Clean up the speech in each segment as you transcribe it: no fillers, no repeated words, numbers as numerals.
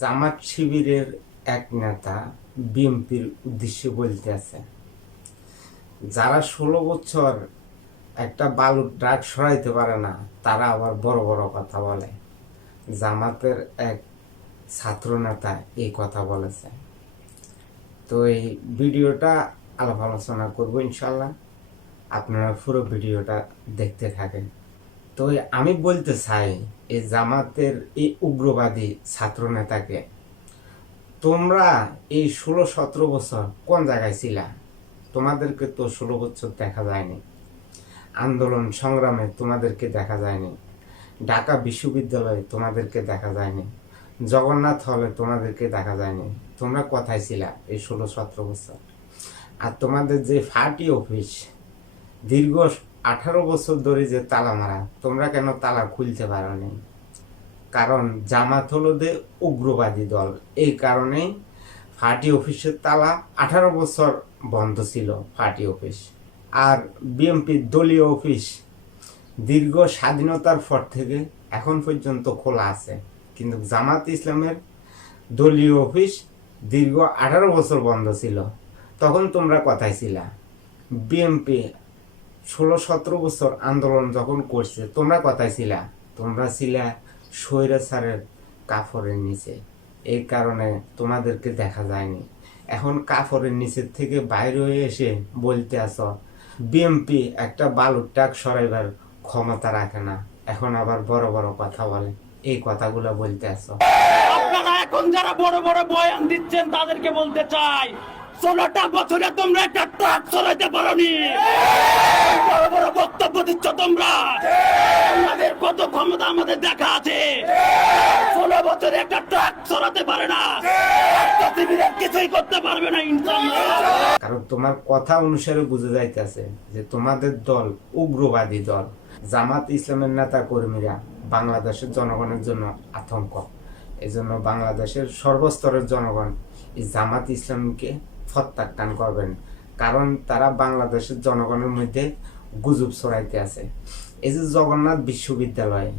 জামাত শিবিরের এক নেতা বিএনপির উদ্দেশ্যে বলতে আছে, যারা 16 বছর একটা বালুর ট্রাক সরাইতে পারে না তারা আবার বড় বড় কথা বলে। জামাতের এক ছাত্র নেতা এই কথা বলেছে। তো এই ভিডিওটা আলাপ আলোচনা করবো ইনশাল্লাহ, আপনারা পুরো ভিডিওটা দেখতে থাকেন। তো আমি বলতে চাই এই জামাতের এই উগ্রবাদী ছাত্র নেতাকে, তোমরা এই 16-17 বছর কোন জায়গায় ছিলা? তোমাদেরকে তো 16 বছর দেখা যায়নি, আন্দোলন সংগ্রামে তোমাদেরকে দেখা যায়নি, ঢাকা বিশ্ববিদ্যালয়ে তোমাদেরকে দেখা যায়নি, জগন্নাথ হলে তোমাদেরকে দেখা যায়নি। তোমরা কোথায় ছিলা এই 16-17 বছর? আর তোমাদের যে পার্টি অফিস দীর্ঘ 18 বছর ধরে যে তালা মারা, তোমরা কেন তালা খুলতে পারোনি? কারণ জামাত হলো যে উগ্রবাদী দল, এই কারণেই পার্টি অফিসের তালা 18 বছর বন্ধ ছিল পার্টি অফিস। আর বিএনপির দলীয় অফিস দীর্ঘ স্বাধীনতার পর থেকে এখন পর্যন্ত খোলা আছে, কিন্তু জামাত ইসলামের দলীয় অফিস দীর্ঘ 18 বছর বন্ধ ছিল। তখন তোমরা কোথায় ছিলা? বিএনপি 16-17 বছর আন্দোলন যখন করছে তোমরা কোথায় ছিলা? তোমরা ছিলা স্বৈরাচারের কাফরের নিচে, এই কারণে তোমাদেরকে দেখা যায়নি। এখন কাফরের নিচের থেকে বাইরে হয়ে এসে বলতে আসো বিএনপি একটা বালুর ট্রাক সরাইবার ক্ষমতা রাখে না, এখন আবার বড় বড় কথা বলে। এই কথাগুলো বলতে আসো। আপনারা এখন যারা বড় বড় বয়ান দিচ্ছেন তাদেরকে বলতে চাই, 16টা বছরে তোমরা একটা ট্রাক চালাতে পারোনি। বড় বড় বক্তব্য দিচ্ছ তোমরা, আমাদের কত ক্ষমতা আমাদের দেখা আছে। 16 বছরে একটা ট্রাক চালাতে পারে না, কিছুই করতে পারবে না ইনশাআল্লাহ। কারণ তোমার কথা অনুসারে বুঝে যাইতেছে যে তোমাদের দল উগ্রবাদী দল। জামাত ইসলামের নেতা কর্মীরা বাংলাদেশের জনগণের জন্য আতঙ্ক। এজন্য বাংলাদেশের সর্বস্তরের জনগণ এই জামাত ইসলামকে প্রত্যাখ্যান করবেন, কারণ তারা বাংলাদেশের জনগণের মধ্যে গুজব ছড়াইতে আছে। এই যে জগন্নাথ বিশ্ববিদ্যালয়ে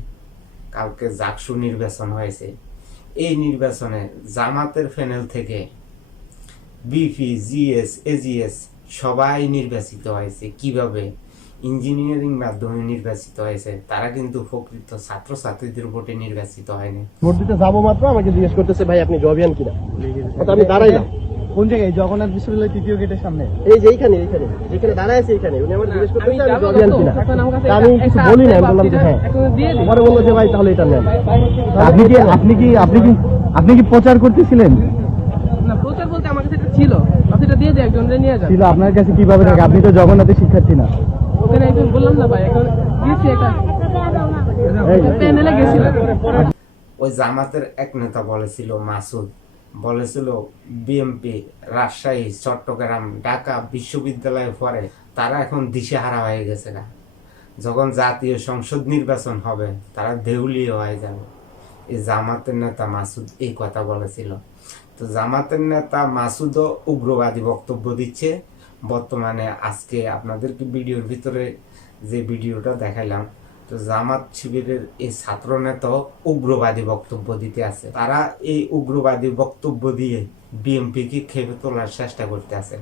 কালকে জাকসু নির্বাচন হয়েছে, এই নির্বাচনে জামাতের প্যানেল থেকে বিপি, জিএস, এজিএস সবাই নির্বাচিত হয়েছে। কিভাবে? ইঞ্জিনিয়ারিং মাধ্যমে নির্বাচিত হয়েছে। তারা কিন্তু প্রকৃত ছাত্রছাত্রীদের ভোটে নির্বাচিত হয়নি। ভোট দিতে যাবো মাত্র আমাকে জিজ্ঞেস করতেছে, ভাই আপনি জবিয়ান কিনা? আমি দাঁড়াইলাম। কোন জায়গায়? জগন্নাথ বিশ্ববিদ্যালয় তৃতীয় গেটের সামনে। এই যে এইখানে যেখানে দাঁড়ায় আছে এইখানে উনি আমার জিজ্ঞেস করতেছে আমি জবিয়ান কিনা। আমি কিছু বলি না, বললাম যে হ্যাঁ। পরে বললো যে ভাই তাহলে এটা নেন। আপনি কি প্রচার করতেছিলেন? না, প্রচার বলতে আমার কাছে এটা ছিল, সেটা দিয়ে দেয় একজন নিয়ে যান। ছিল আপনার কাছে কিভাবে থাকে? আপনি তো জগন্নাথের শিক্ষার্থী না। ওখানে একজন বললাম না ভাই, এখন গেছি একটা প্যানেলে গেছিলাম। ওই জামাতের এক নেতা বলেছিল, মাসুদ বলেছিল বিএনপি রাজশাহী, চট্টগ্রাম, ঢাকা বিশ্ববিদ্যালয়ে পড়ে তারা এখন দিশেহারা হয়ে গেছে না। যখন জাতীয় সংসদ নির্বাচন হবে তারা দেউলিয়া হয়ে যাবে। এই জামাতের নেতা মাসুদ এই কথা বলেছিল। তো জামাতের নেতা মাসুদও উগ্রবাদী বক্তব্য দিচ্ছে বর্তমানে। আজকে আপনাদেরকে ভিডিওর ভিতরে যে ভিডিওটা দেখাইলাম, তো জামাত শিবিরের এই ছাত্র নেতাও উগ্রবাদী বক্তব্য দিতে আছে। তারা এই উগ্রবাদী বক্তব্য দিয়ে বিএনপিকে খেপে তোলার চেষ্টা করতে আছে।